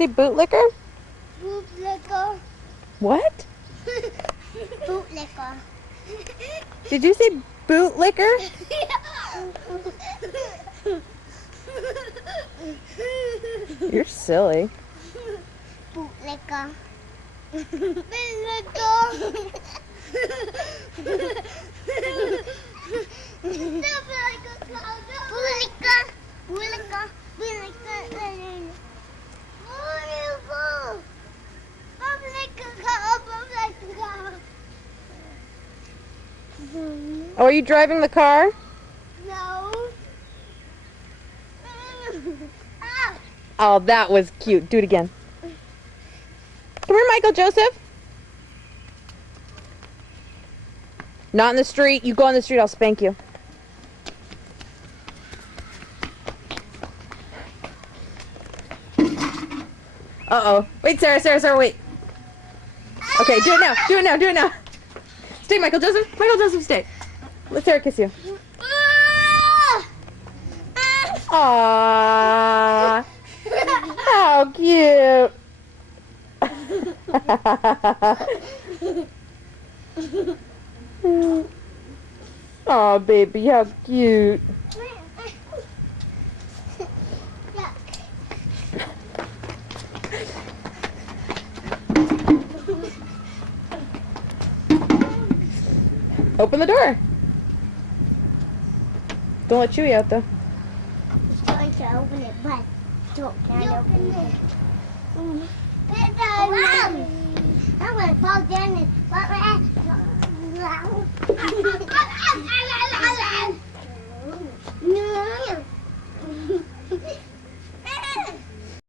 say bootlicker? Bootlicker. What? Bootlicker. Did you say bootlicker? You're silly. Bootlicker. Oh, are you driving the car? No. Oh, that was cute. Do it again. Come here, Michael Joseph. Not in the street. You go on the street, I'll spank you. Uh-oh. Wait, Sarah, wait. Okay, do it now. Do it now, do it now. Stay, Michael Joseph. Michael Joseph, stay. Let Sarah kiss you. Aww. How cute. Oh, baby, how cute. Open the door. Don't let Chewie out, though. He's trying to open it, but can't open it. I'm going to fall down and no.